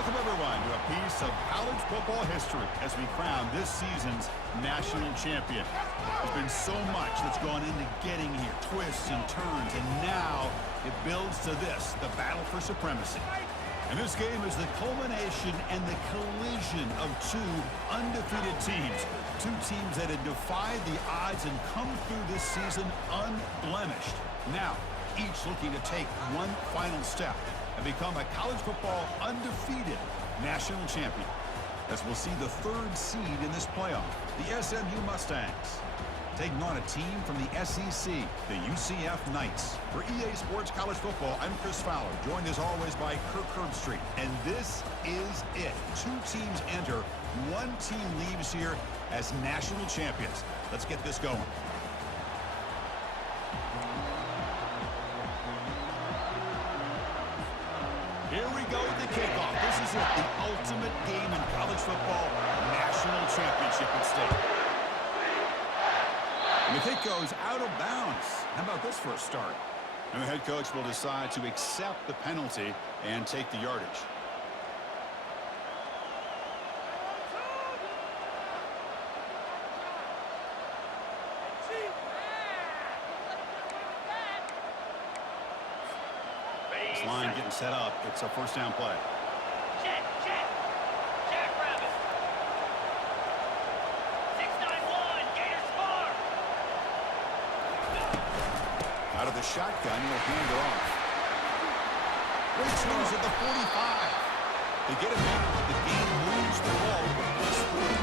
Welcome, everyone, to a piece of college football history as we crown this season's national champion. There's been so much that's gone into getting here, twists and turns, and now it builds to this, the battle for supremacy. And this game is the culmination and the collision of two undefeated teams. Two teams that had defied the odds and come through this season unblemished. Now, each looking to take one final step and become a college football undefeated national champion. As we'll see the third seed in this playoff, the SMU Mustangs, taking on a team from the SEC, the UCF Knights. For EA Sports College Football, I'm Chris Fowler, joined as always by Kirk Herbstreit. And this is it. Two teams enter, one team leaves here as national champions. Let's get this going. Here we go with the kickoff. This is it, the ultimate game in college football, national championship at stake. And the kick goes out of bounds. How about this for a start? And the head coach will decide to accept the penalty and take the yardage. This line getting set up. It's a first down play. Check rabbit. 691, Gator score. Out of the shotgun, he'll hand it off. Great swings at the 45. They get him down, but the game moves the ball for +4.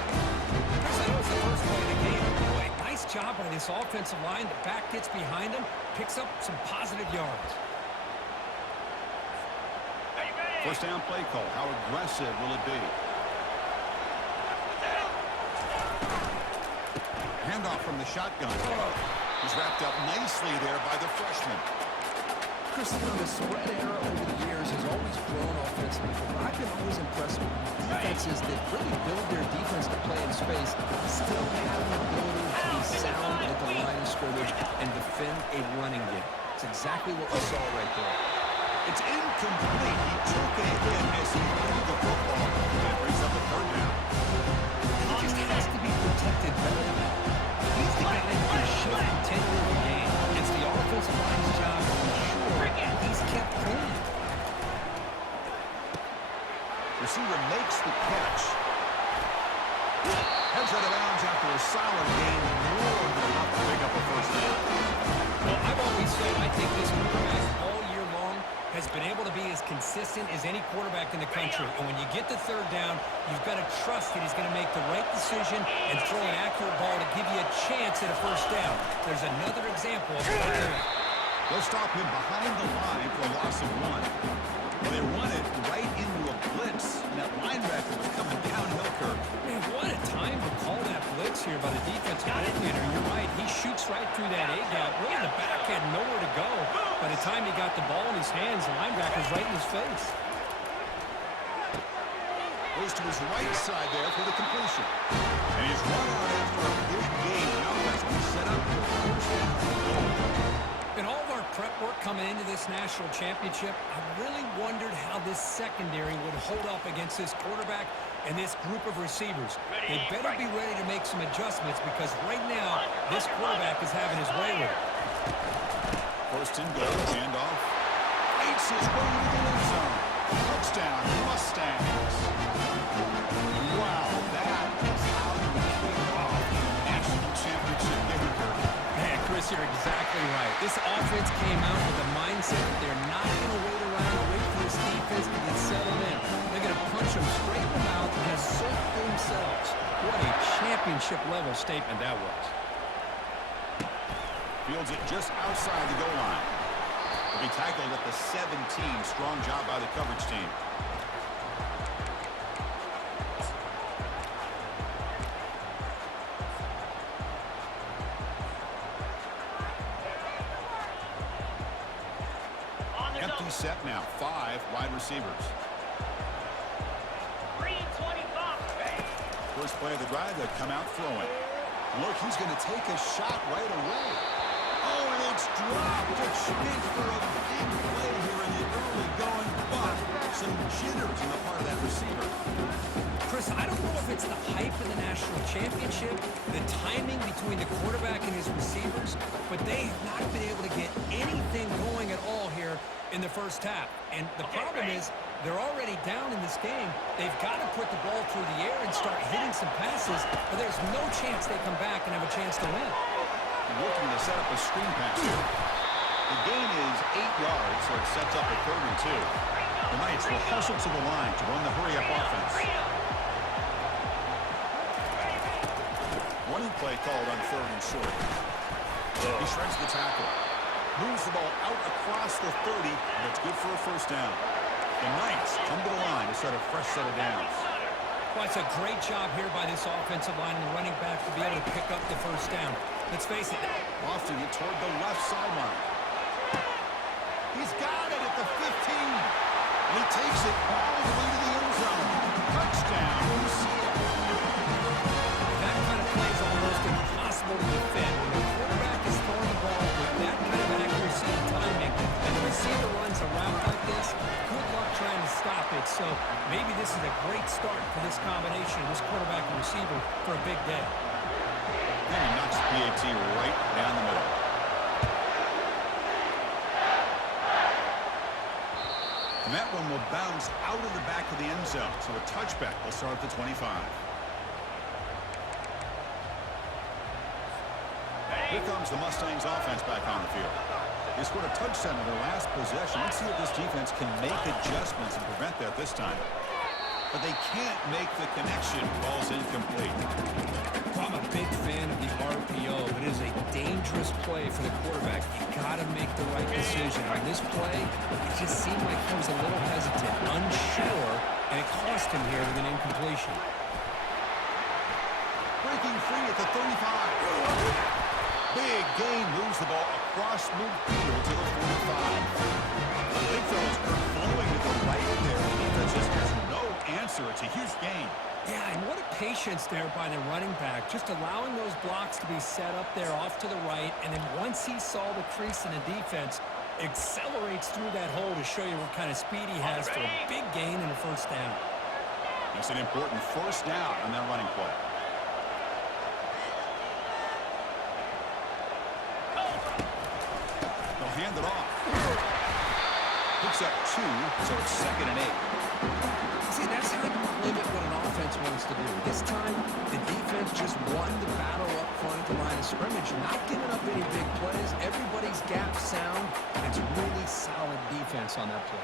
That was the first play of the game. Boy, nice job by this offensive line. The back gets behind him, picks up some positive yards. First down play call. How aggressive will it be? Handoff from the shotgun. He's wrapped up nicely there by the freshman. Chris, the spread era over the years has always grown offensively. I've been always impressed with defenses that really build their defense to play in space, still have the ability to be sound at the line of scrimmage and defend a running game. It's exactly what we saw right there. It's incomplete. He took a hit as he threw the football. And it brings up a third down. He just has to be protected better than that. He's the guy that can shift the tenor of the game. It's the offensive line's job to ensure he's kept clean. Receiver makes the catch. Heads out of bounds after a solid gain. More than enough to pick up a first down. Well, I've always said I think this quarterback all year long has been able to be as consistent as any quarterback in the country. And when you get the third down, you've got to trust that he's going to make the right decision and throw an accurate ball to give you a chance at a first down. There's another example of right there. They'll stop him behind the line for a loss of 1. Well, they run it right into a blitz. And that linebacker was coming downhill curve. Man, what a time to call that blitz here by the defensive coordinator. You're right. He shoots right through that A-gap. Really, the back had nowhere to go. By the time he got the ball in his hands, the linebacker's right in his face. Goes to his right side there for the completion. And he's run out after a big game. Now that's been set up for a first down. In all of our prep work coming into this national championship, I really wondered how this secondary would hold up against this quarterback and this group of receivers. They better be ready to make some adjustments because right now, this quarterback is having his way with it. First and goal, handoff. Fights his way to the end zone. Touchdown, Mustangs. Wow, that is how you kick off a national championship game. Man, Chris, you're exactly right. This offense came out with a mindset that they're not going to wait around and wait for this defense to get settled in. They're going to punch them straight in the mouth and assert themselves. What a championship-level statement that was. Fields it just outside the goal line. He'll be tackled at the 17. Strong job by the coverage team. Empty set now. 5 wide receivers. 325. First play of the drive, they come out throwing. Look, he's going to take a shot right away. Oh, and it's dropped. A chance for a big play here in the early going, but some jitters on the part of that receiver. in the first half. And the problem is they're already down in this game. They've got to put the ball through the air and start hitting some passes, or there's no chance they come back and have a chance to win. Looking to set up a screen pass here. The gain is 8 yards, so it sets up a 3rd and 2. The Knights will hustle to the line to run the hurry-up offense. Running play called on 3rd and short. He shreds the tackle. Moves the ball out across the 30. That's good for a first down. The Knights come to the line to set a fresh set of downs. Well, it's a great job here by this offensive line and the running back to be able to pick up the first down. Let's face it. Lofting it toward the left sideline. He's got it at the 15. And he takes it all the way to the end zone. Touchdown, UCF. That kind of play is almost impossible to defend. When the quarterback is throwing the ball with that kind of accuracy and timing, and the receiver runs a route like this, good luck trying to stop it. So maybe this is a great start for this combination, this quarterback and receiver, for a big day. And he knocks the PAT right down the middle. And that one will bounce out of the back of the end zone. So a touchback will start at the 25. Here comes the Mustangs offense back on the field. They scored a touchdown in their last possession. Let's see if this defense can make adjustments and prevent that this time. But they can't make the connection. Ball's incomplete. Well, I'm a big fan of the RPO. It is a dangerous play for the quarterback. You got to make the right decision. On this play, it just seemed like he was a little hesitant, unsure, and it cost him here with an incompletion. Breaking free at the 35. Big gain, moves the ball across midfield to the 45. Big throw's flowing to the right there. The defense just has no answer. It's a huge gain. Yeah, and what a patience there by the running back, just allowing those blocks to be set up there off to the right, and then once he saw the crease in the defense, accelerates through that hole to show you what kind of speed he has for a big gain and a first down. It's an important first down on that running play. They'll hand it off. Picks up 2, so it's 2nd and 8. See, that's how you limit what an offense wants to do. This time, the defense just won the battle up front at the line of scrimmage, not giving up any big plays. Everybody's gap sound. It's really solid defense on that play.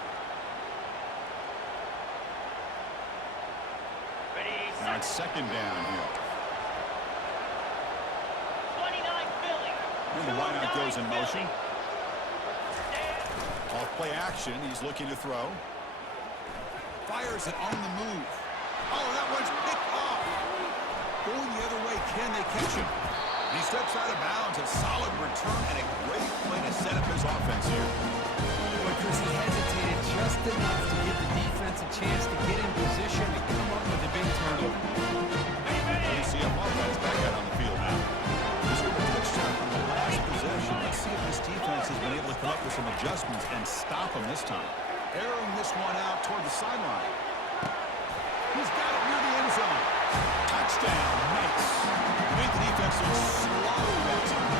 Now it's 2nd down here. 29 Philly. And the wideout goes in motion. Off play action. He's looking to throw. Fires it on the move. Oh, that one's picked off. Going the other way. Can they catch him? And he steps out of bounds. A solid return and a great play to set up his offense here. Boy, Chris, he hesitated just enough to give the defense a chance to get in position and come up with a big turnover. UCF offense back out on the field now. They scored a touchdown on the last possession. Let's see if this defense has been able to come up with some adjustments and stop them this time. Airing this one out toward the sideline. He's got it near the end zone. Touchdown, Knights. Made the defense look slow that time.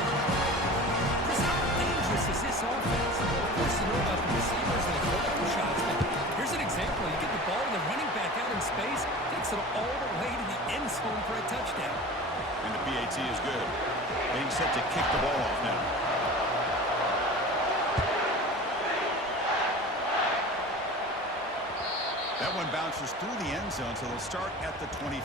Chris, how dangerous is this offense? Of course, you know about the receivers and the vertical shots, but here's an example. You get the ball and the running back out in space, takes it all the way to the end zone for a touchdown. And the PAT is good. Being set to kick the ball off now. That one bounces through the end zone, so they'll start at the 25.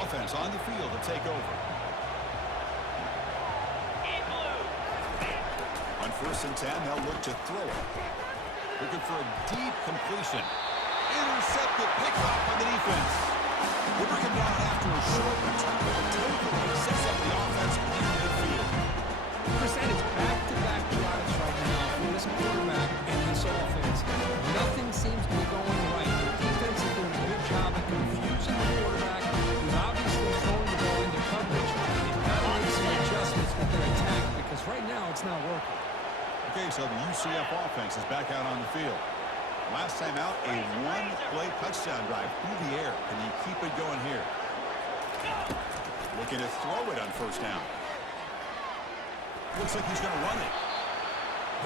Offense on the field to take over. On 1st and 10, they'll look to throw it. Looking for a deep completion. Intercepted, picked off by the defense. They bring him down after a short return, but the takeaway sets up the offense near midfield. Chris, that is back-to-back drives right now for this quarterback and this offense. Nothing seems to be going right. The defense is doing a good job of confusing the quarterback, who's obviously throwing the ball into coverage. They've got to make some adjustments with their attack because right now it's not working. Okay, so the UCF offense is back out on the field. Last time out, a one-play touchdown drive through the air. Can he keep it going here? Looking to throw it on first down. Looks like he's going to run it.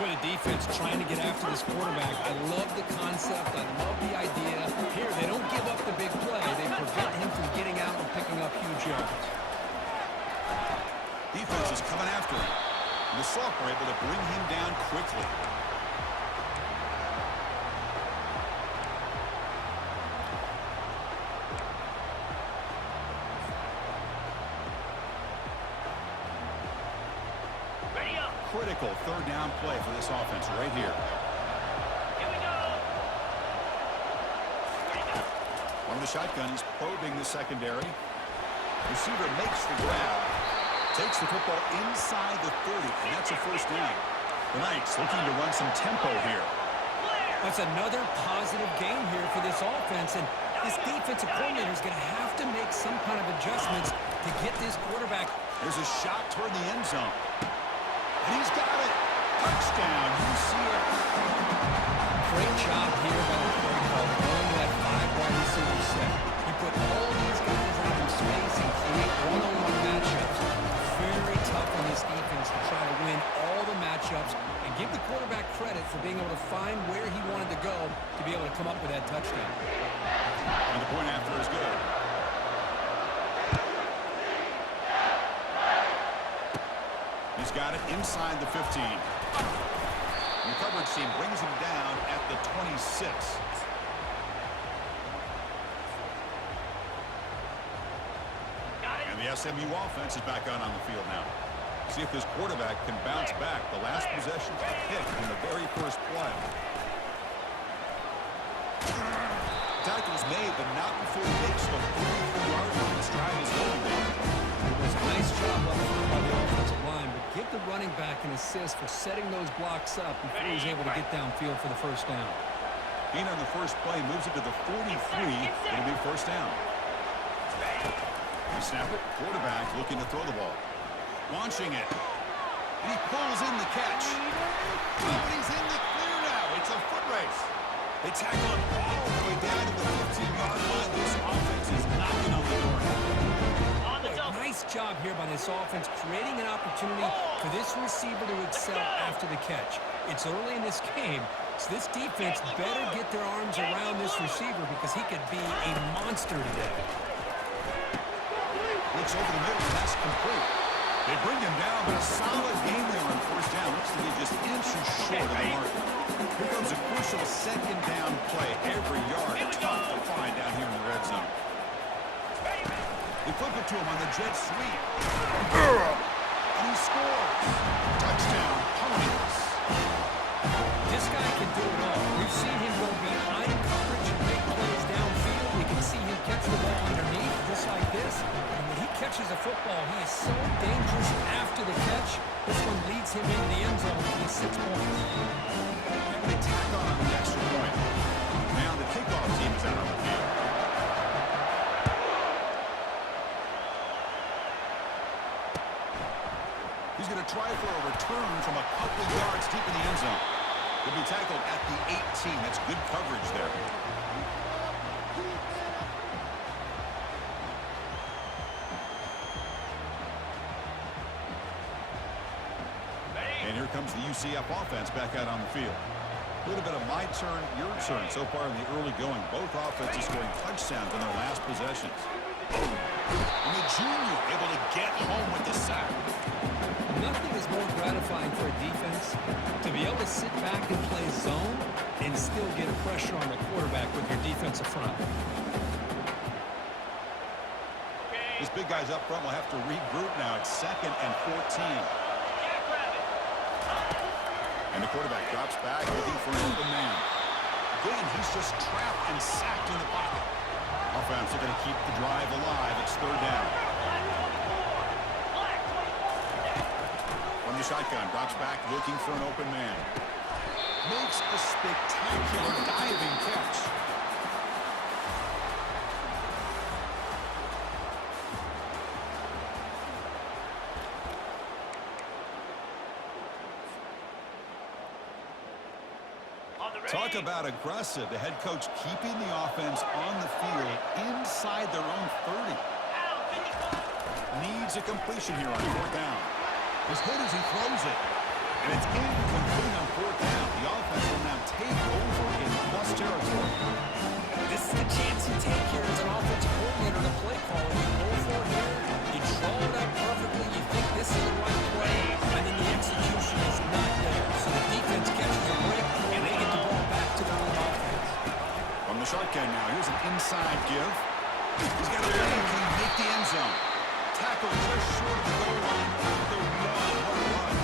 Boy, the defense trying to get after this quarterback. I love the concept. I love the idea. Here, they don't give up the big play. They prevent him from getting out and picking up huge yards. Defense is coming after him. And the sophomore able to bring him down quickly. Critical third down play for this offense right here. Here we go. One of the shotguns probing the secondary. Receiver makes the grab. Takes the football inside the 30, and that's a first down. The Knights looking to run some tempo here. That's another positive game here for this offense, and this defensive coordinator is going to have to make some kind of adjustments to get this quarterback. There's a shot toward the end zone. And he's got it. Touchdown, UCF. Great job here by the play call, going to that 5-wide receiver set. He put all these guys out in space and create one-on-one matchups. Very tough on this defense to try to win all the matchups and give the quarterback credit for being able to find where he wanted to go to be able to come up with that touchdown. And the point after is good. He's got it inside the 15. And the coverage team brings him down at the 26. And the SMU offense is back out on the field now. See if this quarterback can bounce back. The last possession, a pick in the very first play. Tackle's made, but not before he makes the 43-yard line. This drive is going there. It was a nice job up front by the offensive line, but give the running back an assist for setting those blocks up before he was able to get downfield for the first down. Being on the first play moves it to the 43. It'll be first down. They snap it. Quarterback looking to throw the ball. Launching it. And he pulls in the catch. Oh, and he's in the clear now. It's a foot race. They tackle him all the way down to the 15-yard line. This offense is knocking on the door now. Nice job here by this offense, creating an opportunity for this receiver to excel after the catch. It's early in this game, so this defense better get their arms around this receiver because he could be a monster today. Looks over the middle, and that's complete. They bring him down, but a solid game there on first down. Looks like he's just inches short of the mark. Here comes a crucial second down play. Every yard tough to find down here in the red zone. They flip it to him on the jet sweep. And he scores. Touchdown, Ponies. This guy can do it all. We've seen him go behind coverage and make plays downfield. We can see him catch the ball underneath, just like this. And when he catches a football, he is so dangerous after the catch. This one leads him into the end zone for the 6 points. And they tack on the extra point. Now the kickoff team is out on the field. He's going to try for a return from a couple of yards deep in the end zone. He'll be tackled at the 18. That's good coverage there. And here comes the UCF offense back out on the field. A little bit of my turn, your turn so far in the early going. Both offenses scoring touchdowns on their last possessions. And the junior able to get home with the sack. Nothing is more gratifying for a defense to be able to sit back and play zone and still get pressure on the quarterback with your defensive front. This big guy's up front will have to regroup now. It's 2nd and 14. And the quarterback drops back looking for an open man. Again, he's just trapped and sacked in the pocket. Offense are going to keep the drive alive. It's 3rd down. From the shotgun, drops back looking for an open man. Makes a spectacular diving catch. Talk about aggressive. The head coach keeping the offense on the field inside their own 30. Needs a completion here on 4th down. As good as he throws it. And it's incomplete on 4th down. The offense will now take over in plus territory. This is the chance you take here as an offensive coordinator to play call. You go for it here. You draw it up perfectly. You think this is the right play. And then the execution is not there. So the defense catches a break, and they get the ball back to their own offense. From the shotgun now, here's an inside give. He's got a lane. Can he make the end zone? Tackle just short of the goal line. The run. What a run.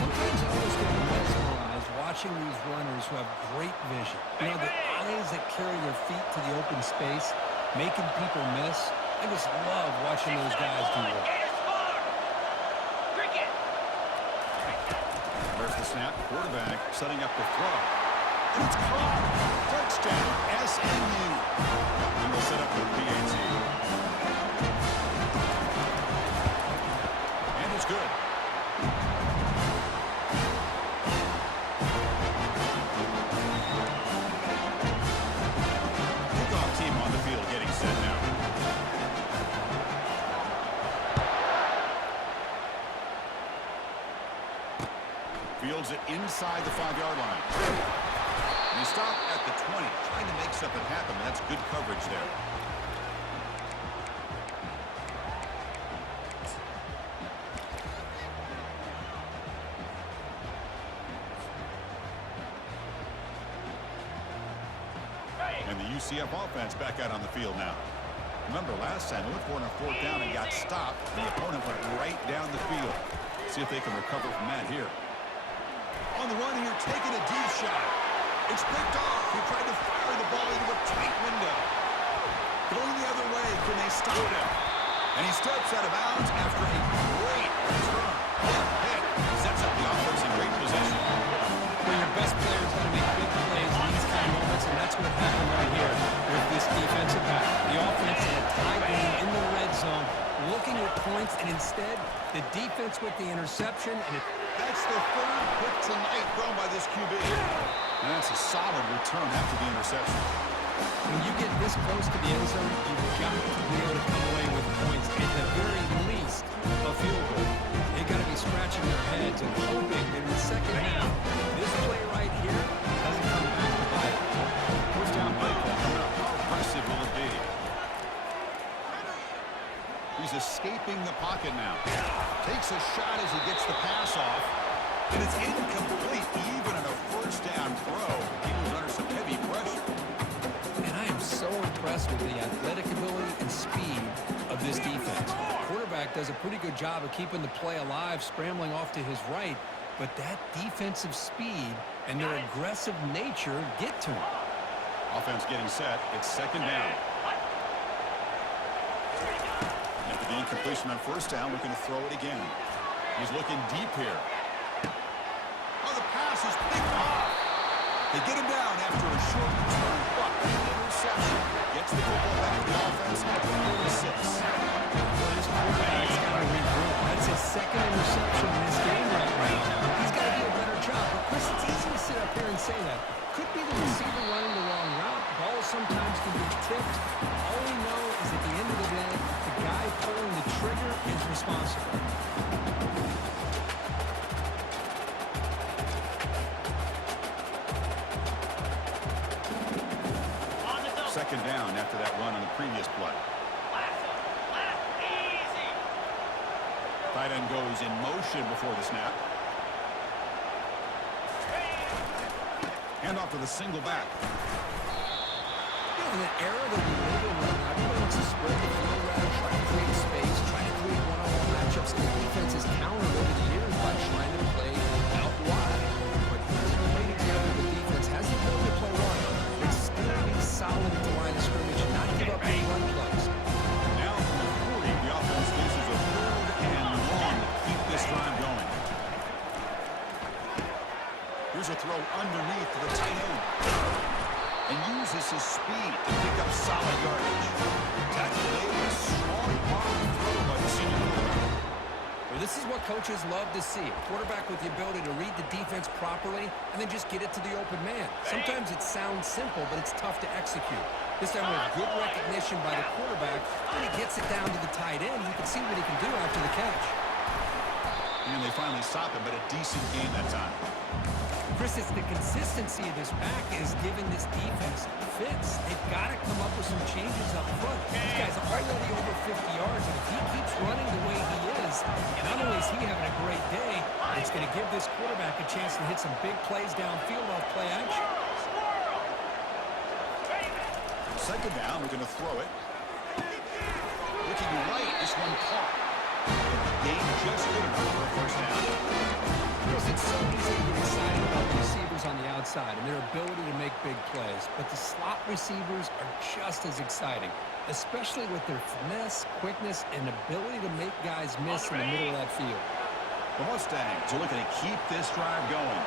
Sometimes I always get mesmerized watching these runners who have great vision. You know, the eyes that carry their feet to the open space, making people miss. I just love watching those guys do that. There's the snap. Quarterback setting up the throw. And it's caught. Touchdown. SMU. And we'll set up for PAT. And it's good. Kickoff team on the field getting set now. Fields it inside the 5-yard line. And he stopped at the 20, trying to make something happen. That's good coverage there. And the UCF offense back out on the field now. Remember, last time they looked for it on 4th down and got stopped. And the opponent went right down the field. See if they can recover from that here. On the run here, taking a deep shot. It's picked off. He tried to fire the ball into a tight window. Going the other way, can they stop him? And he steps out of bounds after a great return. What a hit. Sets up the offense in great position. Well, your best players got to make big plays in these kind of moments, and that's what happened right here with this defensive back. The offense in a tie game in the red zone, looking at points, and instead, the defense with the interception. And that's the 3rd pick tonight thrown by this QB. And that's a solid return after the interception. When you get this close to the end zone, you've got to be able to come away with points, at the very least, a field goal. They got to be scratching their heads and hoping that in the second half, this play right here doesn't come back to bite it. First down play call. How impressive will it be? He's escaping the pocket now. Takes a shot as he gets the pass off. And it's incomplete, even on a 1st down throw. He was under some heavy pressure. And I am so impressed with the athletic ability and speed of this defense. The quarterback does a pretty good job of keeping the play alive, scrambling off to his right. But that defensive speed and their aggressive nature get to him. Offense getting set. It's 2nd down. After the incompletion on 1st down, looking to throw it again. He's looking deep here. Oh, the pass is picked off. They get him down after a short return, but interception gets the football back to the offense at 46. Well, this quarterback's got to regroup. That's his 2nd interception in this game right now. He's got to do a better job. But, Chris, it's easy to sit up here and say that. Could be the receiver running the wrong route. Balls sometimes can be tipped. All we know is at the end of the day, the guy pulling the trigger is responsible. 2nd down after that run on the previous play. Tight end goes in motion before the snap. Hand off to the single back. You know, in the era that we live in right now, everyone wants to spread the field around, try to create space, try to create one-on-one matchups, and the defense has countered over the years by trying to play out wide. But here's a great example. The defense has the ability to play wide, but still be solid at the line of scrimmage and not give up any run plays. Now from the 40, the offense faces a 3rd and long to keep this drive going. Here's a throw underneath to the tight end. And uses his speed to pick up solid yardage. Tackle made a strong arm throw by the senior quarterback. Well, this is what coaches love to see. A quarterback with the ability to read the defense properly and then just get it to the open man. Sometimes it sounds simple, but it's tough to execute. This time with good recognition by the quarterback, when he gets it down to the tight end, you can see what he can do after the catch. And they finally stop it, but a decent game that time. Chris, it's the consistency of this back is giving this defense fits. They've got to come up with some changes up front. This guy's already over 50 yards, and if he keeps running the way he is, not only is he having a great day, it's going to give this quarterback a chance to hit some big plays downfield off play action. Second down, we're going to throw it. Looking right, this one caught. Game just good enough for a first down. Chris, it's so easy to get excited about the receivers on the outside and their ability to make big plays, but the slot receivers are just as exciting, especially with their finesse, quickness, and ability to make guys miss in the middle of that field. The Mustangs are looking to keep this drive going.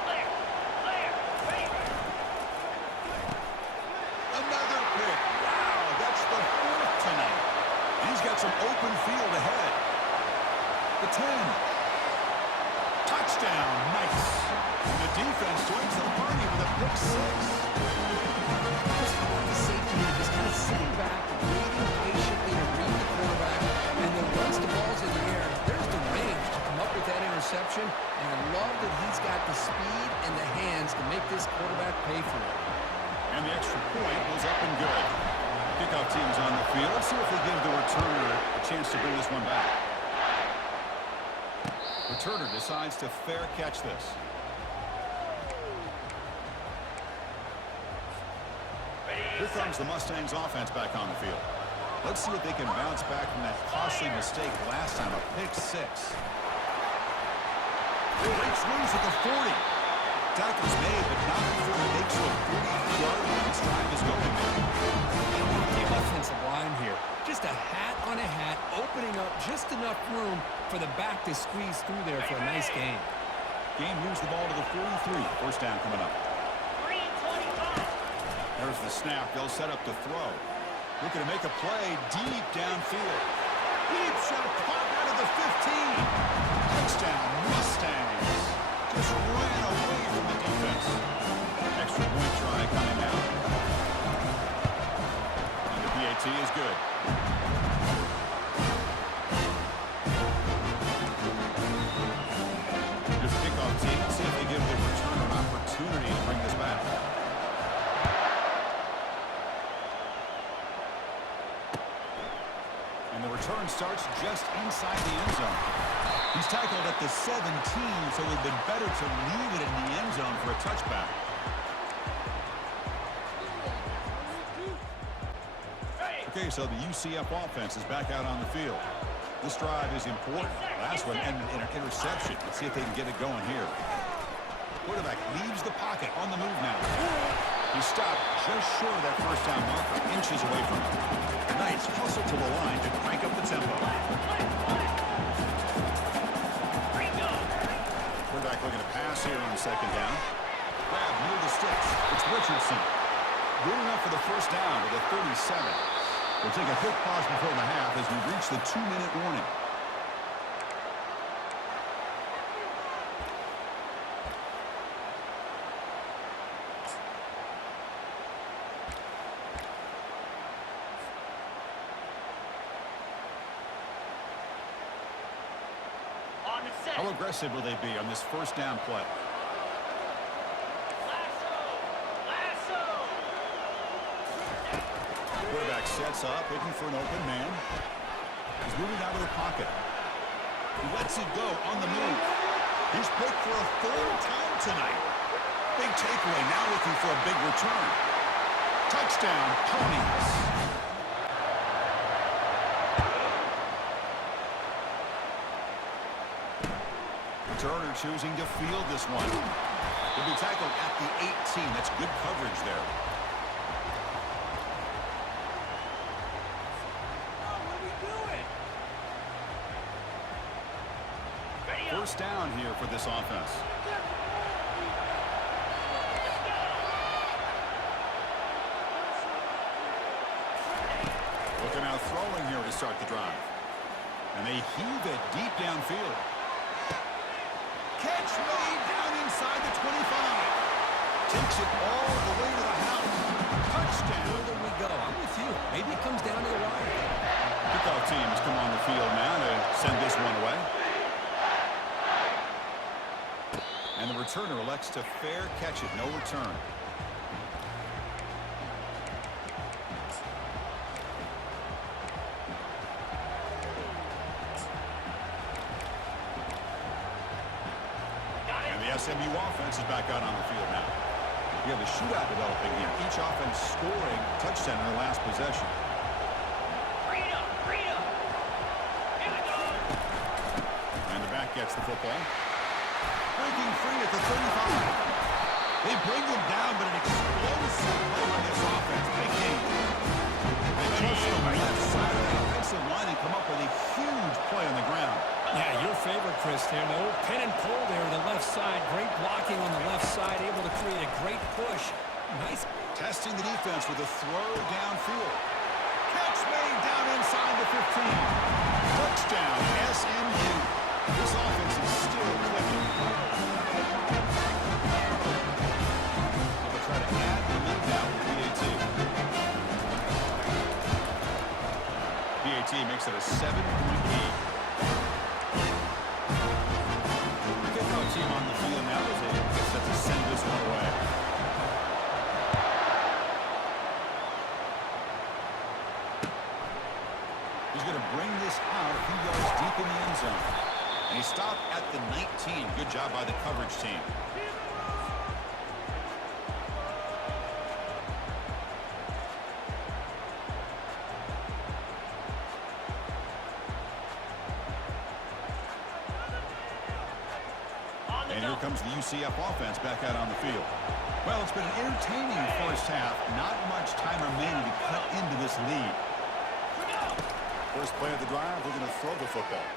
Another pick. Wow, that's the fourth tonight. He's got some open field ahead. The 10. Touchdown. Nice. And the defense joins the party with a pick six. Just want the safety here, just kind of sitting back, waiting patiently to read the quarterback, and then once the ball's in the air, there's the range to come up with that interception, and I love that he's got the speed and the hands to make this quarterback pay for it. And the extra point was up and good. Kickoff team's on the field. Let's see if they give the returner a chance to bring this one back. Returner decides to fair catch this. Here comes the Mustangs offense back on the field. Let's see if they can bounce back from that costly mistake last time, a pick six. He breaks loose at the 40. Tackle's made, but not before he makes a 40-yard line. This drive is going there. The offensive line here, just a hat on a hat, opening up just enough room for the back to squeeze through there for a nice gain. Game moves the ball to the 43. First down coming up. There's the snap. They'll set up to throw. Looking to make a play deep downfield. Deep shot caught out of the 15. Touchdown, Mustangs. Just ran away from the defense. Extra point try coming out. And the PAT is good. Here's the kickoff team. Let's see if they give the returner an opportunity to bring this back. And the return starts just inside the end zone. He's tackled at the 17, so it would have been better to leave it in the end zone for a touchback. Okay, so the UCF offense is back out on the field. This drive is important. Last one ended in an interception. Let's see if they can get it going here. Quarterback leaves the pocket on the move now. He stopped just short of that first down marker, inches away from it. Nice hustle to the line to crank up the tempo. Quarterback looking to pass here on second down. Grab near the sticks. It's Richardson. Good enough for the first down with a 37. We'll take a quick pause before the half as we reach the 2-minute warning. How aggressive will they be on this first down play? Quarterback sets up, looking for an open man. He's moving out of the pocket. He lets it go on the move. He's picked for a third time tonight. Big takeaway, now looking for a big return. Touchdown, Ponies. Turner choosing to field this one. He'll be tackled at the 18. That's good coverage there. First down here for this offense. Looking out throwing here to start the drive. And they heave it deep downfield. Catch made down inside the 25. Takes it all the way to the house. Touchdown. Further we go. I'm with you. Maybe it comes down to the wire. Kickoff teams come on the field now to send this one away. And the returner elects to fair catch it. No return. And the SMU offense is back out on the field now. We have a shootout developing here. Each offense scoring a touchdown in their last possession. Freedom, freedom. Here we go. And the back gets the football. Breaking free at the 35. They bring him down, but an explosive play by this offense. Big game. They just from the left side of the offensive line and come up with a huge play on the ground. Yeah, your favorite, Chris, there. The old pin and pull there on the left side. Great blocking on the left side. Able to create a great push. Nice. Testing the defense with a throw downfield. Catch made down inside the 15. Touchdown, SMU. This offense is still clicking. They'll try to add the lead now with PAT. PAT makes it a 7-point lead. The kickoff team on the field now is set to send this one away. He's going to bring this out a few yards deep in the end zone. And he stopped at the 19. Good job by the coverage team. And here comes the UCF offense back out on the field. Well, it's been an entertaining first half. Not much time remaining to cut into this lead. First play of the drive, we're going to throw the football.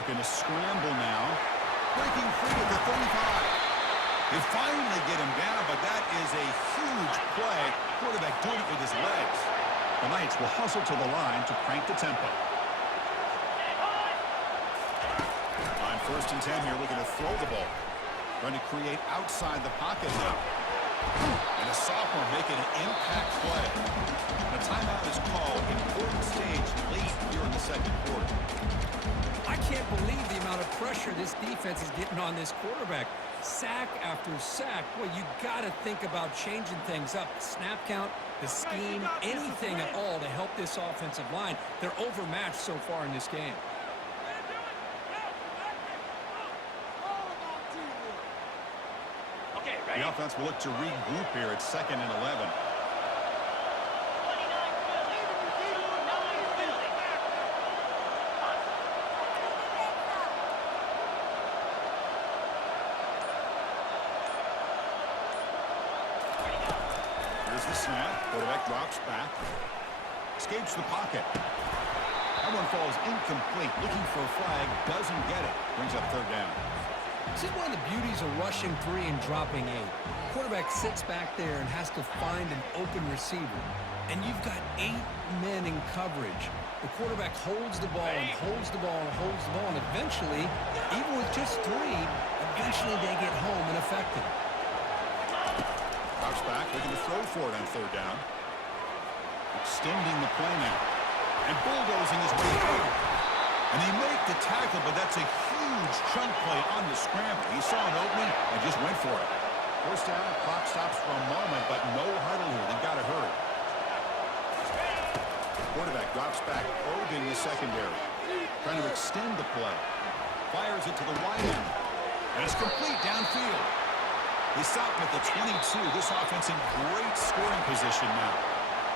Looking to scramble now. Breaking free at the 35. They finally get him down, but that is a huge play. Quarterback doing it with his legs. The Knights will hustle to the line to crank the tempo. On 1st and 10 here, looking to throw the ball. Trying to create outside the pocket now. And a sophomore making an impact play. A timeout is called. Important stage late here in the second quarter. I can't believe the amount of pressure this defense is getting on this quarterback. Sack after sack. Well, you got to think about changing things up. The snap count, the scheme, anything at all to help this offensive line. They're overmatched so far in this game. Okay, ready? The offense will look to regroup here at 2nd and 11. 29 Here's the snap. Quarterback drops back. Escapes the pocket. That one falls incomplete. Looking for a flag. Doesn't get it. Brings up 3rd down. This is one of the beauties of rushing 3 and dropping 8. Quarterback sits back there and has to find an open receiver. And you've got 8 men in coverage. The quarterback holds the ball and holds the ball and holds the ball. And eventually, even with just 3, eventually they get home and effective. Drops back. Looking to throw for it on 3rd down. Extending the play now. And bulldozing his way through. And they make the tackle, but that's a huge chunk play on the scramble. He saw an opening and just went for it. 1st down, clock stops for a moment, but no huddle here. They've got to hurry. Quarterback drops back, probing the secondary. Trying to extend the play. Fires it to the wide end. And it's complete downfield. They stop him at the 22. This offense in great scoring position now.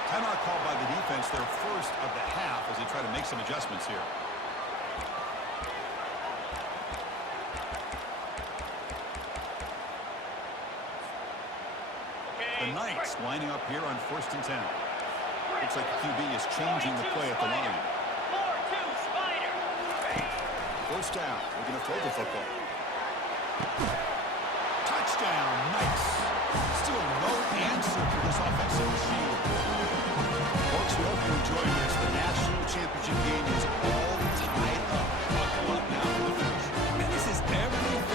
Timeout called by the defense, their first of the half, as they try to make some adjustments here. The Knights lining up here on 1st and 10. Looks like the QB is changing the play at the line. 4-2 Spider. 1st down. We're going to throw the football. Touchdown, Knights. Still no answer for this offensive machine. Folks, we hope you enjoyed this. The national championship game is all tied up. Buckle up now for the finish. Man, this is everything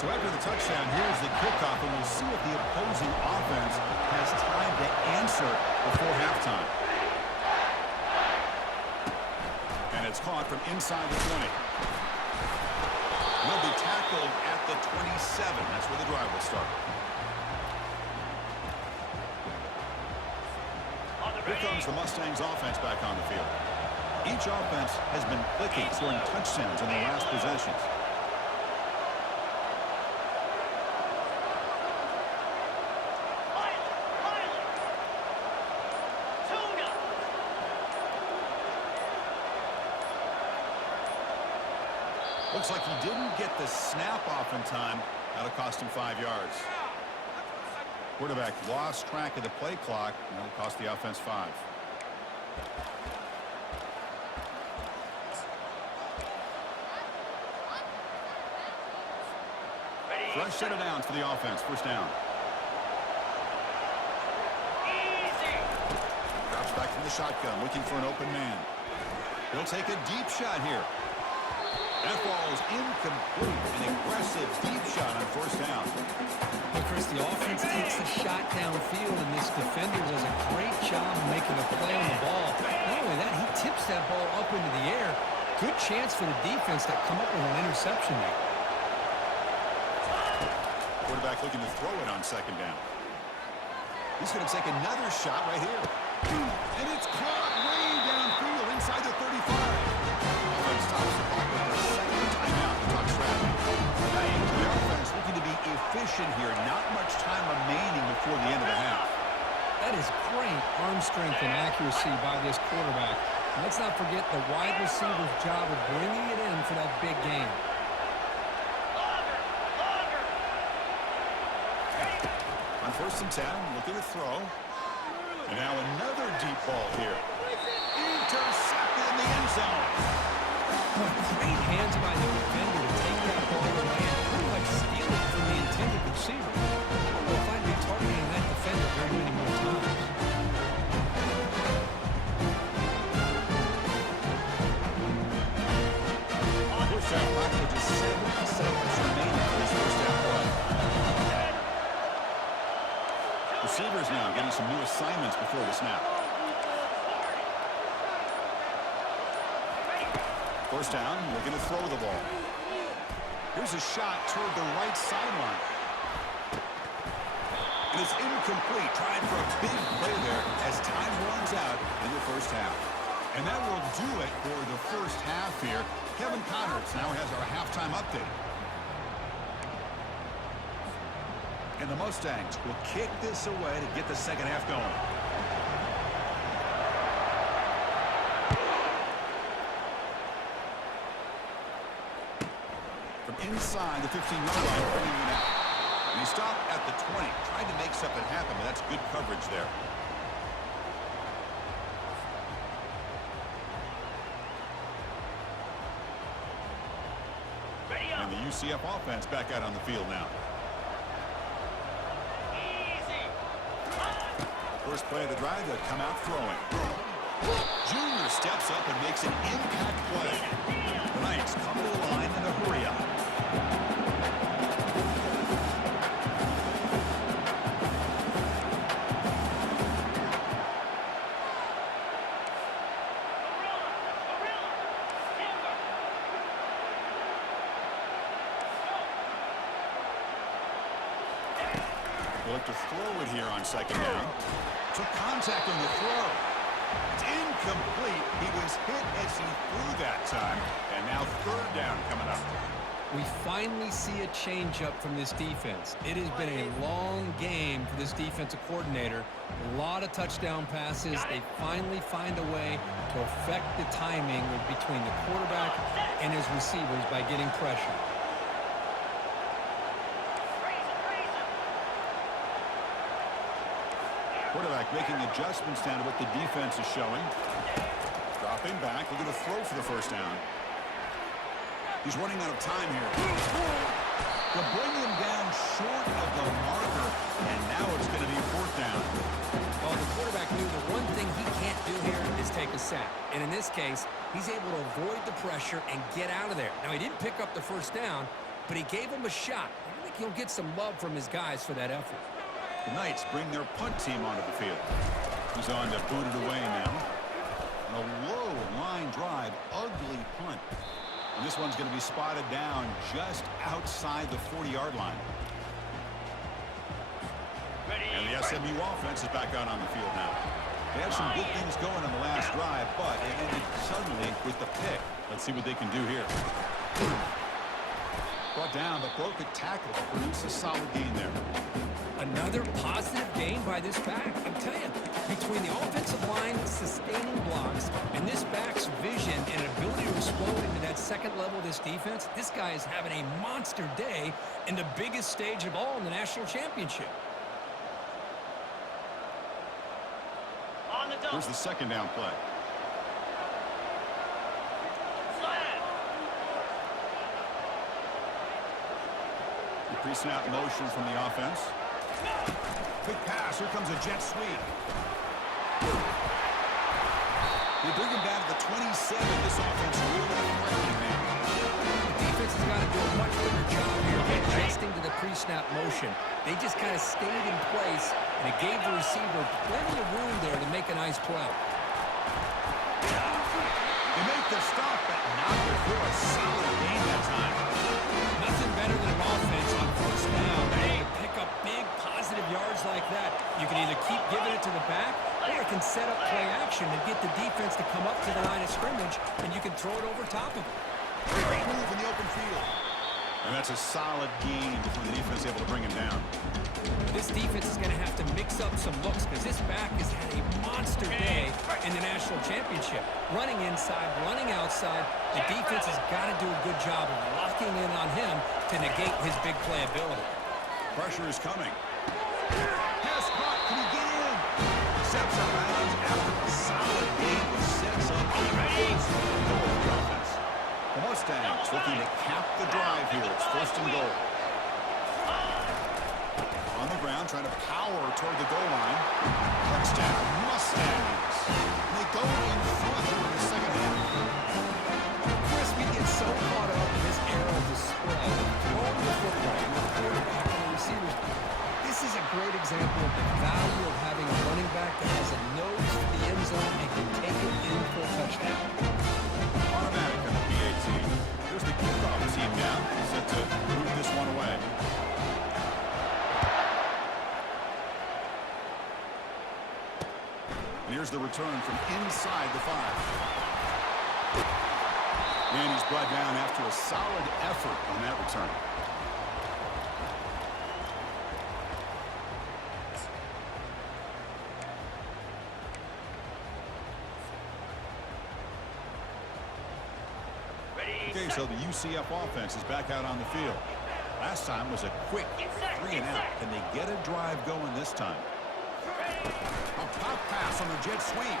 So after the touchdown, here's the kickoff, and we'll see if the opposing offense has time to answer before halftime. And it's caught from inside the 20. Will be tackled at the 27. That's where the drive will start. Here comes the Mustangs offense back on the field. Each offense has been clicking, scoring touchdowns in their last possessions. Looks like he didn't get the snap off in time. That'll cost him 5 yards. Quarterback lost track of the play clock. That'll cost the offense 5. Fresh set of downs for the offense. First down. Drops back from the shotgun, looking for an open man. He'll take a deep shot here. That ball is incomplete. An aggressive deep shot on first down. Well, Chris, the offense takes the shot downfield, and this defender does a great job of making a play on the ball. Not only that, he tips that ball up into the air. Good chance for the defense to come up with an interception there. Quarterback looking to throw it on second down. He's going to take another shot right here. And it's caught way downfield inside the 35. Offense stops the ball with the second timeout to talk strategy. The offense looking to be efficient here. Not much time remaining before the end of the half. That is great arm strength and accuracy by this quarterback. And let's not forget the wide receiver's job of bringing it in for that big game. On first and 10, looking to throw. And now another deep ball here. Intercepted in the end zone. Great hands by the defender to take that ball away and pretty much steal it from the intended receiver. I don't know if I'd be targeting that defender very many more times. First down clock with just 7 seconds remaining for this first down play. Receivers now getting some new assignments before the snap. First down, looking to throw the ball. Here's a shot toward the right sideline. And it's incomplete. Trying for a big play there as time runs out in the first half. And that will do it for the first half here. Kevin Connerts now has our halftime update. And the Mustangs will kick this away to get the second half going. From inside the 15-yard line, bringing it out. And he stopped at the 20, tried to make something happen, but that's good coverage there. And the UCF offense back out on the field now. First play of the drive, they'll come out throwing. Junior steps up and makes an impact play. The Knights come to the line in a hurry up. They look to throw it here on second down. Took contact on the throw. It's incomplete. He was hit as he threw that time. And now third down coming up. We finally see a changeup from this defense. It has been a long game for this defensive coordinator. A lot of touchdown passes. They finally find a way to affect the timing between the quarterback and his receivers by getting pressure. Quarterback making adjustments down to what the defense is showing. Dropping back, looking to throw for the first down. He's running out of time here. They'll bring him down short of the marker, and now it's going to be fourth down. Well, the quarterback knew the one thing he can't do here is take a sack. And in this case, he's able to avoid the pressure and get out of there. Now, he didn't pick up the first down, but he gave him a shot. I think he'll get some love from his guys for that effort. The Knights bring their punt team onto the field. He's on to boot it away now. And a low line drive, ugly punt. And this one's going to be spotted down just outside the 40-yard line. And the SMU offense is back out on the field now. They had some good things going on the last drive, but it ended suddenly with the pick. Let's see what they can do here. Brought down, but broke a tackle to produce a solid gain there. Another positive gain by this back. I'm telling you, between the offensive line sustaining blocks and this back's vision and ability to explode into that second level of this defense, this guy is having a monster day in the biggest stage of all in the national championship. Here's the second down play. The pre-snap motion from the offense. Quick pass. Here comes a jet sweep. They bring him down to the 27. This offense really threatening now. The defense has got to do a much better job here adjusting to the pre-snap motion. They just kind of stayed in place, and it gave the receiver plenty of room there to make a nice play. They make the stop, but not before a solid gain that time. Nothing better than an offense on first down. They pick up big positive yards like that. You can either keep giving it to the back, or you can set up play action and get the defense to come up to the line of scrimmage, and you can throw it over top of it. Great move in the open field. And that's a solid gain before the defense is able to bring him down. This defense is going to have to mix up some looks because this back has had a monster day in the national championship. Running inside, running outside. The defense has got to do a good job of locking in on him to negate his big play ability. Pressure is coming. Pass caught. Can he get in? Steps out of bounds after a solid gain, which sets up a first and goal for the offense. The Mustangs looking to cap the drive here. It's first and goal. On the ground, trying to power toward the goal line. Touchdown, Mustangs. And they go in front here in the second half. Chris, we get so caught up in this era of the spread, throwing the football, and the quarterback and the receivers. This is a great example of the value of having a running back that has a nose for the end zone and can take it in for a touchdown. Automatic on the PAT. There's the kickoff team now, set to move this one away. And here's the return from inside the 5. And he's brought down after a solid effort on that return. Okay, so the UCF offense is back out on the field. Last time was a quick 3 and out. Can they get a drive going this time? A pop pass on the jet sweep.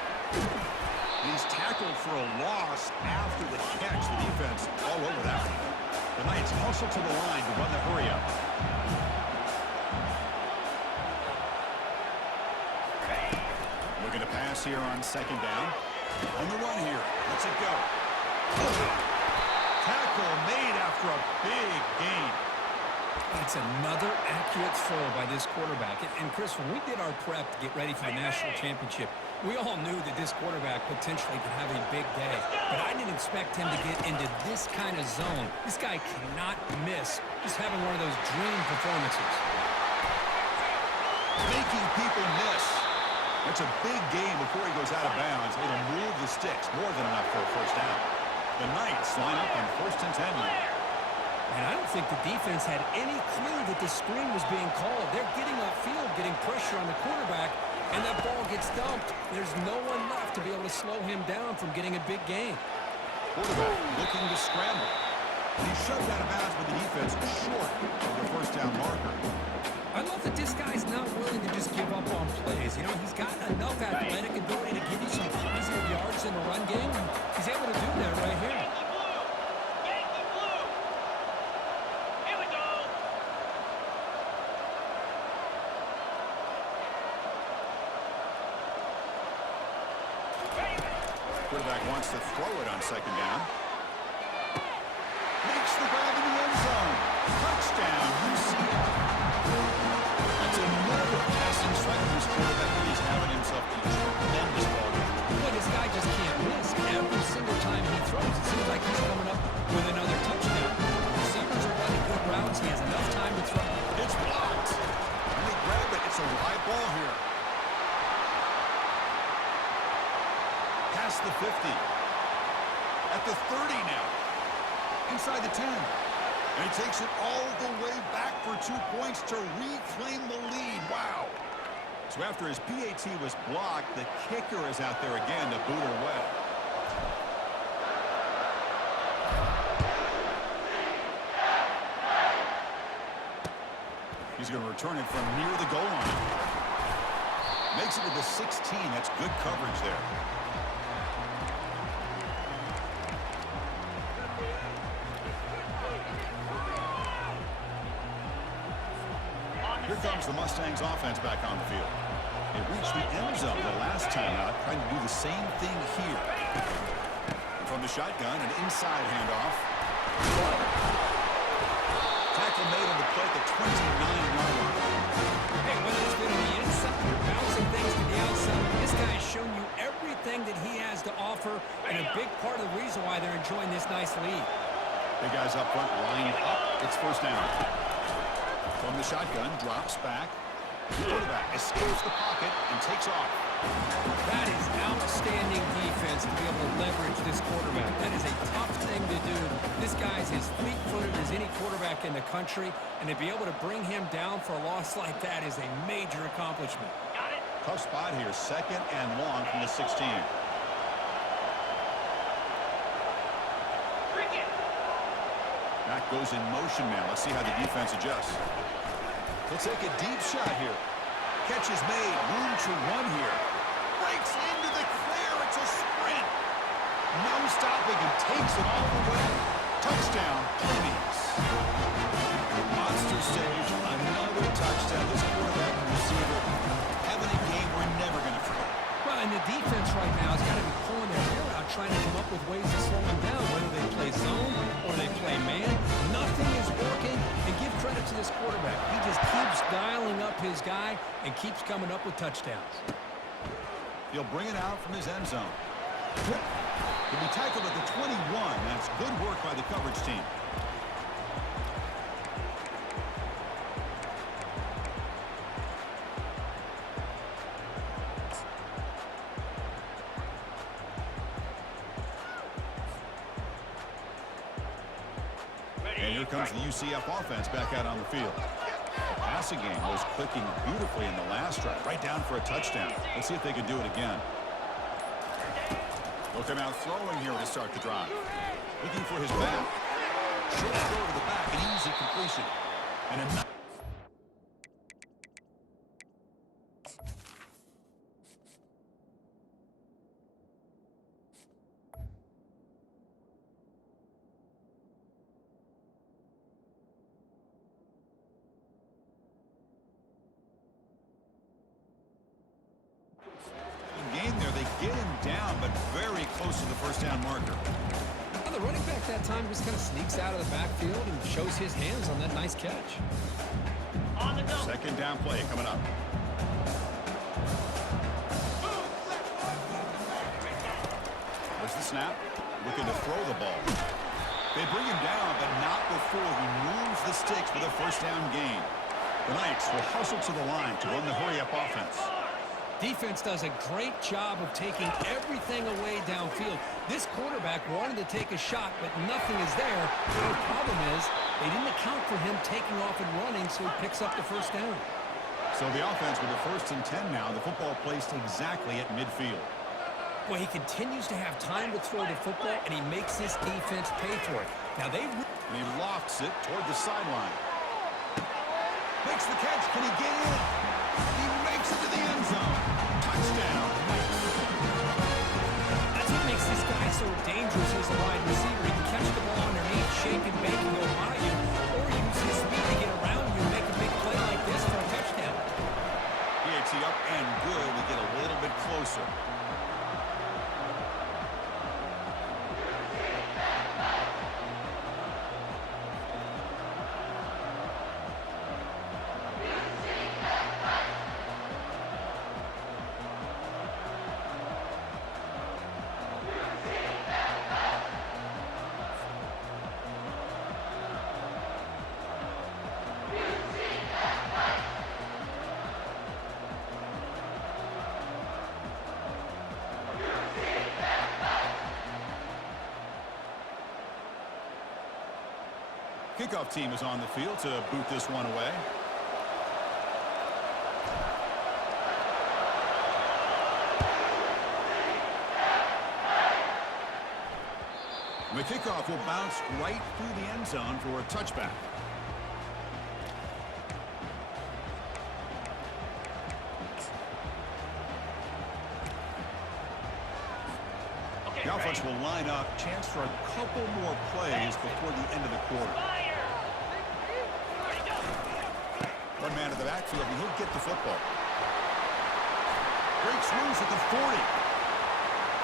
He's tackled for a loss after the catch. The defense all over that one. The Knights hustle to the line to run the hurry up. Looking to pass here on second down. On the run here. Let's it go. Tackle made after a big gain. That's another accurate throw by this quarterback. And Chris, when we did our prep to get ready for the national championship, we all knew that this quarterback potentially could have a big day. But I didn't expect him to get into this kind of zone. This guy cannot miss. Just having one of those dream performances. Making people miss. That's a big game before he goes out of bounds. It'll move the sticks more than enough for a first down. The Knights line up on 1st and 10. And I don't think the defense had any clue that the screen was being called. They're getting upfield, getting pressure on the quarterback, and that ball gets dumped. There's no one left to be able to slow him down from getting a big gain. Quarterback looking to scramble. He shoved out of bounds with the defense short of the first down marker. I love that this guy's not willing to just give up on plays. You know, he's got enough athletic ability to give you some positive yards in the run game, and he's able to do that right here. Quarterback wants to throw it on second down. Makes the grab in the end zone. touchdown, UCF. That's another passing strike from this quarterback, and he's having himself a tremendous ball game. Boy, this guy just can't miss. Every single time he throws, it seems like he's coming up with another touchdown. Receivers are running good routes. He has enough time to throw. It's blocked. And they grab it. It's a live ball here. Past the 50. At the 30 now. Inside the 10. And he takes it all the way back for 2 points to reclaim the lead. Wow. So after his PAT was blocked, the kicker is out there again to boot it away. He's going to return it from near the goal line. Makes it to the 16. That's good coverage there. Here comes the Mustangs offense back on the field. They reached the end zone the last time out, trying to do the same thing here. From the shotgun, an inside handoff. Tackle made on the play at the 29-yard line. Hey, whether it's been on the inside or bouncing things to the outside, this guy has shown you everything that he has to offer, and a big part of the reason why they're enjoying this nice lead. Big guys up front lined up. It's first down. From the shotgun, drops back. Quarterback escapes the pocket and takes off. That is outstanding defense to be able to leverage this quarterback. That is a tough thing to do. This guy's as fleet-footed as any quarterback in the country, and to be able to bring him down for a loss like that is a major accomplishment. Got it. Tough spot here, 2nd and long from the 16. Bring it. Back goes in motion now. Let's see how the defense adjusts. He'll take a deep shot here. Catch is made. Room to run here. Breaks into the clear. It's a sprint. No stopping and takes it all the way. Touchdown, Ponies. Monster stage. Another touchdown. This quarterback and receiver having a game we're never going to forget. Well, and the defense right now has got to be pulling their hair out, trying to come up with ways to slow him down, whether they play zone or they play man. Nothing is working, and give credit to this quarterback. He just keeps dialing up his guy and keeps coming up with touchdowns. He'll bring it out from his end zone. He'll be tackled at the 21. That's good work by the coverage team. And here comes the UCF offense back out on the field. The passing game was clicking beautifully in the last drive, right down for a touchdown. Let's see if they can do it again. They'll come out throwing here to start the drive. Looking for his back. Short throw to the back, an easy completion. And a game there. They get him down, but very close to the first down marker. Well, the running back that time just kind of sneaks out of the backfield and shows his hands on that nice catch. On the go. 2nd down play coming up. There's the snap. Looking to throw the ball. They bring him down, but not before he moves the sticks for the first down gain. The Knights will hustle to the line to run the hurry-up offense. Defense does a great job of taking everything away downfield. This quarterback wanted to take a shot, but nothing is there. The problem is they didn't account for him taking off and running, so he picks up the first down. So the offense with a 1st and 10 now. The football placed exactly at midfield. Well, he continues to have time to throw the football, and he makes this defense pay for it. Now And he lofts it toward the sideline. Makes the catch. Can he get in? He makes it to the end zone. Touchdown. That's what makes this guy so dangerous as a wide receiver. He can catch the ball underneath, shake and bake and go by you, or use his speed to get around you and make a big play like this for a touchdown. PAT up and good. We get a little bit closer. Kickoff team is on the field to boot this one away. The kickoff will bounce right through the end zone for a touchback. The offense will line up. Chance for a couple more plays before the end of the quarter. One man in the backfield, and he'll get the football. Breaks loose at the 40.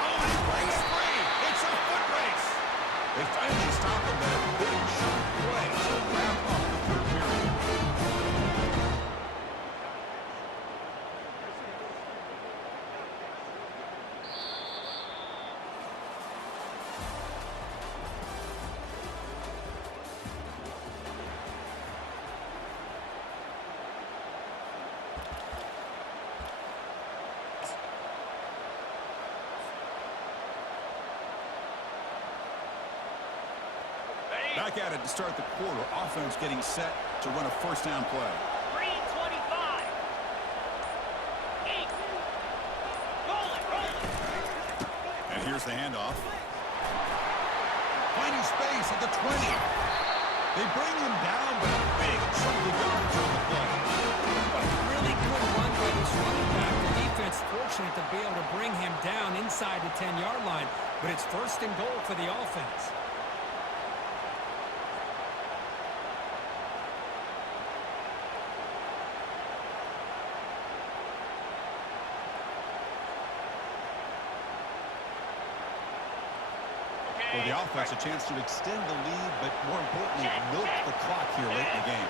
Oh, he breaks free. It's a foot race. They finally stop him at a big, short play to wrap up the third period. Back at it to start the quarter. Offense getting set to run a first down play. 3:25. 8. Rolling. And here's the handoff. Finding space at the 20. They bring him down, but a big chunk of yardage on the play. Really good run by this running back. The defense fortunate to be able to bring him down inside the 10-yard line, but it's first and goal for the offense. For the offense, a chance to extend the lead, but more importantly, milk the clock here late in the game.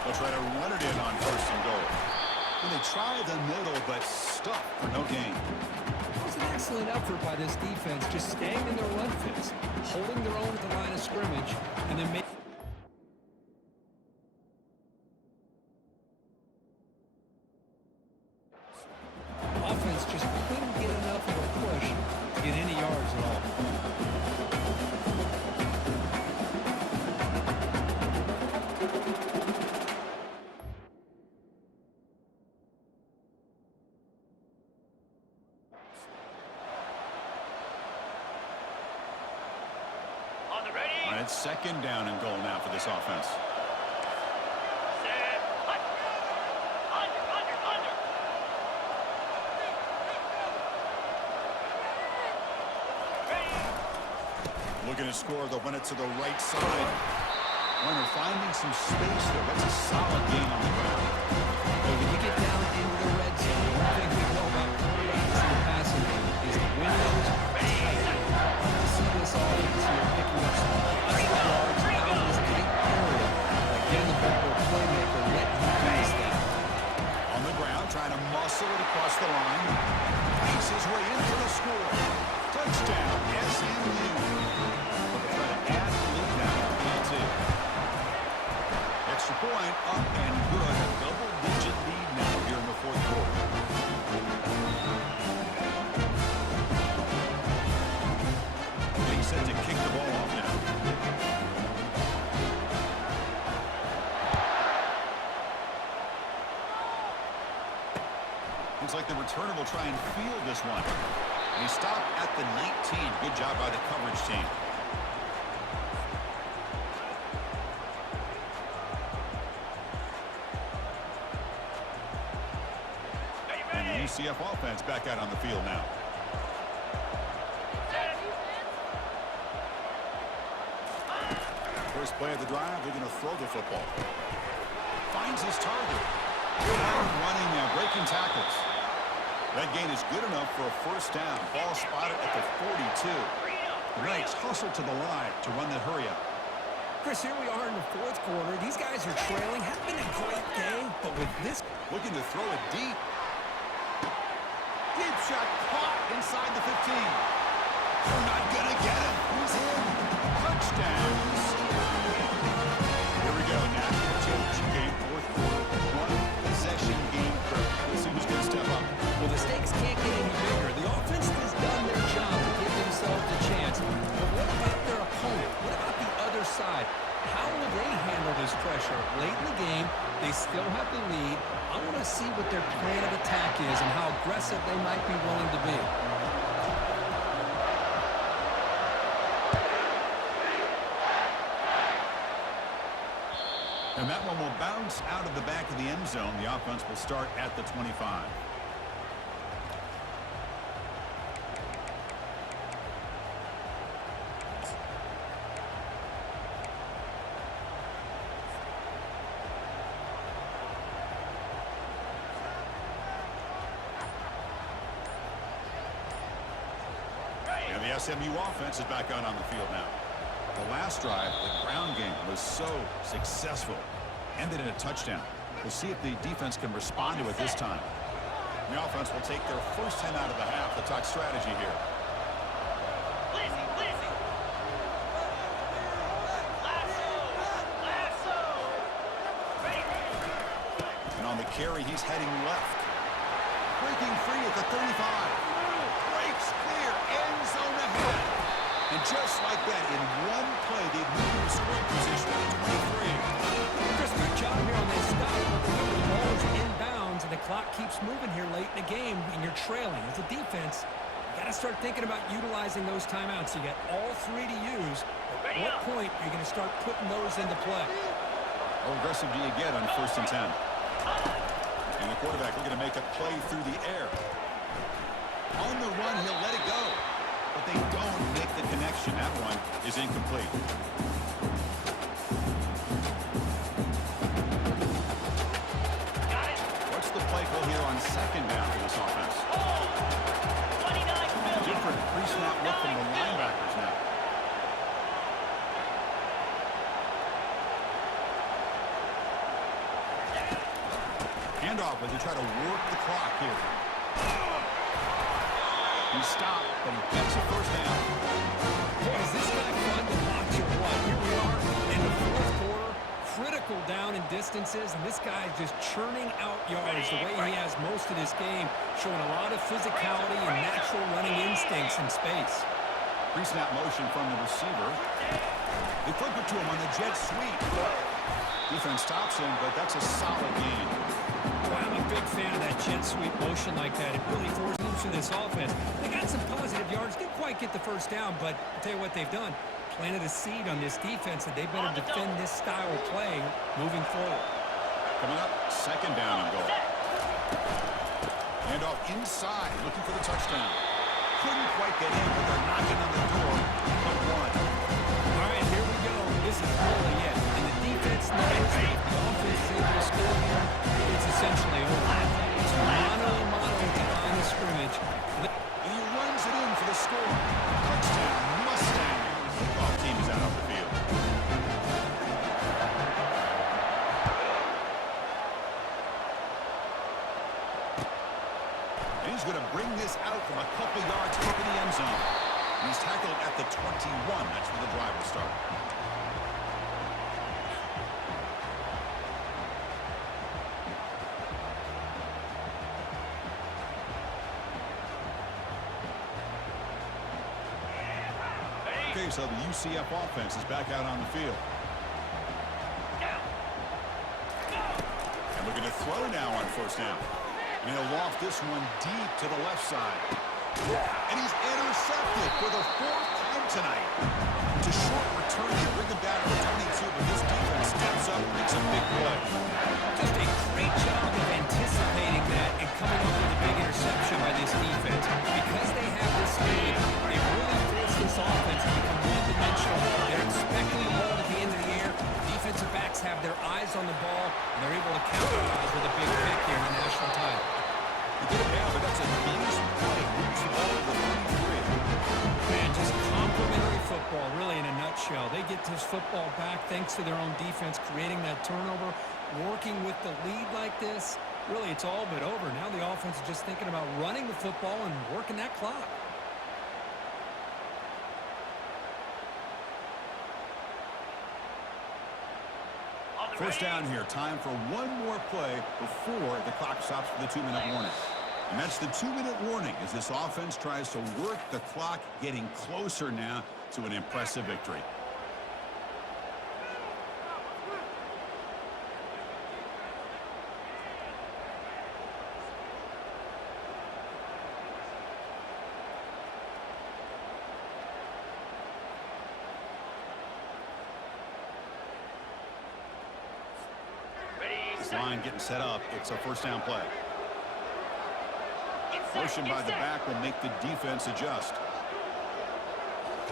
They'll try to run it in on first and goal. And they try the middle, but stuck for no gain. It was an excellent effort by this defense, just staying in their run fits, holding their own at the line of scrimmage, and then making... Offense just couldn't get enough of a push to get any yards at all. On the ready. And it's second down and goal now for this offense. Set. Under. Looking to score, they'll run it to the right side. Runner finding some space there. That's a solid gain on the ground. But when you get down into the red zone, one thing we know about quarterbacks in the passing game is the windows are tight. You see this offense here picking up some yards down this deep area. Again, the better playmaker let him do his thing. On the ground, trying to muscle it across the line. Makes his way into the score. Touchdown, SMU. They'll try to add the lead now to PNT. Extra point, up and good. A double-digit lead now here in the fourth quarter. Getting set to kick the ball off now. Looks like the returner will try and field this one. And he stopped at the 19. Good job by the coverage team. And the UCF offense back out on the field now. First play of the drive, they're going to throw the football. Finds his target. Good running now, breaking tackles. That gain is good enough for a first down. Ball spotted at the 42. The Knights hustle to the line to run the hurry-up. Chris, here we are in the fourth quarter. These guys are trailing. Haven't been a great day, but with this... Looking to throw it deep. Deep shot caught inside the 15. They're not going to get him. He's in. Touchdown. Here we go. National championship game, fourth quarter. One possession game. We'll see who's going to step up. Well, the stakes can't get any bigger. The offense has done their job to give themselves a chance. But what about their opponent? What about the other see what their plan of attack is and how aggressive they might be willing to be. And that one will bounce out of the back of the end zone. The offense will start at the 25. And the SMU offense is back out on the field now. The last drive, the ground game, was so successful. Ended in a touchdown. We'll see if the defense can respond to it this time. The offense will take their first 10 out of the half. The talk strategy here. Lizzie, Lizzie. Lasso. Ready. And on the carry, he's heading left. Breaking free at the 35. Breaks clear. End zone ahead. And just like that, in one play, they've moved to scoring position at 23. Chris, good job here on this stop. Remember, the ball is inbounds, and the clock keeps moving here late in the game, and you're trailing. As a defense, you got to start thinking about utilizing those timeouts. You got all three to use. At what point are you going to start putting those into play? How aggressive do you get on 1st and 10? And the quarterback looking to make a play through the air. On the run, he'll let it go. But they don't make the connection. That one is incomplete. Got it. What's the play call here on 2nd down for this offense? 29 million. Different pre-snap look from the linebackers now. Handoff as they try to work the clock here. He stopped, but he gets a first down. Boy, is this guy fun to watch or what? Here we are in the 4th quarter, critical down in distances, and this guy is just churning out yards the way he has most of this game, showing a lot of physicality and natural running instincts in space. Pre-snap motion from the receiver. They flip it to him on the jet sweep. Defense stops him, but that's a solid gain. Well, I'm a big fan of that jet sweep motion like that. It really forces moves for this offense. They got some positive yards. Didn't quite get the first down, but I'll tell you what they've done. Planted a seed on this defense that they better defend this style of play moving forward. Coming up, 2nd down and goal. Hand off inside, looking for the touchdown. Couldn't quite get in, but they're knocking on the door. But one. All right, here we go. This is really it. And the defense knows that the offense is able to score here. It's essentially over. It's mano-a-mano at the line of scrimmage. And he runs it in for the score. Touchdown, Mustang. Kickoff team is out on the field. And he's going to bring this out from a couple yards up in the end zone. And he's tackled at the 21. That's where the drive will start. Okay, so the UCF offense is back out on the field. And looking to throw now on 1st down. And he'll loft this one deep to the left side. And he's intercepted for the 4th time tonight. It's a short return. They bring him back to 22, but this defense steps up and makes a big play. Just a great job of anticipating that and coming up with a big interception by this defense. Because they have this lead, they really force this offense to become one-dimensional. They're expecting the ball to be in the air. Defensive backs have their eyes on the ball, and they're able to capitalize with a big pick here in the national title. He did it now, but that's a nice play. Moves the ball to the 33. Man, just complimentary football, really, in a nutshell. They get this football back thanks to their own defense, creating that turnover, working with the lead like this. Really, it's all but over. Now the offense is just thinking about running the football and working that clock. First down here. Time for one more play before the clock stops for the 2-minute warning. And that's the 2-minute warning as this offense tries to work the clock, getting closer now to an impressive victory. line getting set up. It's a first down play. Motion by the back will make the defense adjust.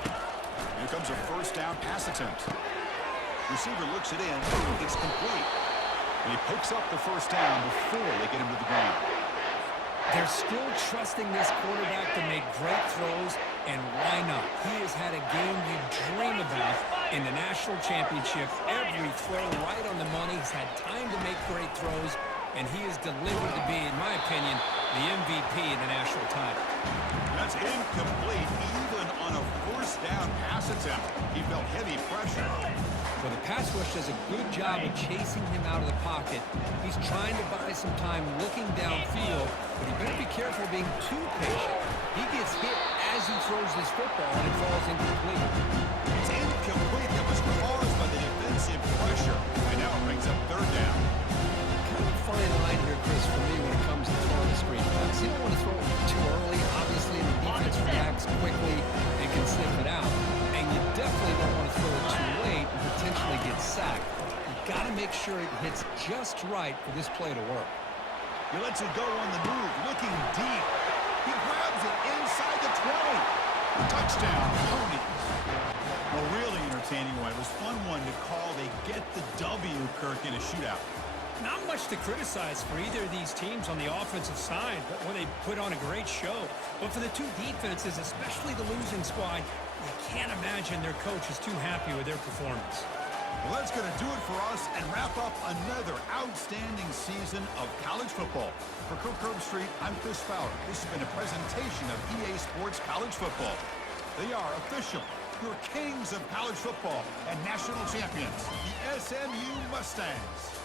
Here comes a first down pass attempt. Receiver looks it in. It's complete. And he picks up the first down before they get him to the ground. They're still trusting this quarterback to make great throws, and why not? He has had a game you dream about in the national championship. Every throw right on the money. He's had time to make great throws, and he is delivered to be, in my opinion, the MVP in the national title. That's incomplete, even on a first down pass attempt. He felt heavy pressure. Well, the pass rush does a good job of chasing him out of the pocket. He's trying to buy some time looking downfield, but he better be careful being too patient. He gets hit as he throws this football, and it falls incomplete. It's incomplete. That was caused by the defensive pressure. And now it brings up third down. Kind of a fine line here, Chris, for me when it comes to throwing the screen pass. You don't want to throw it too early. Obviously, the defense reacts quickly and can sniff it out. And you definitely don't want to throw it too late and potentially get sacked. You've got to make sure it hits just right for this play to work. He lets it go on the move, looking deep. He grabs it inside the 20. Touchdown, Ponies. A really entertaining one. It was fun one to call. They get the W, Kirk, in a shootout. Not much to criticize for either of these teams on the offensive side, but when they put on a great show. But for the two defenses, especially the losing squad, you can't imagine their coach is too happy with their performance. Well, that's going to do it for us and wrap up another outstanding season of college football. For Kirk Herbstreit, I'm Chris Fowler. This has been a presentation of EA Sports College Football. They are official, your kings of college football and national champions, the SMU Mustangs.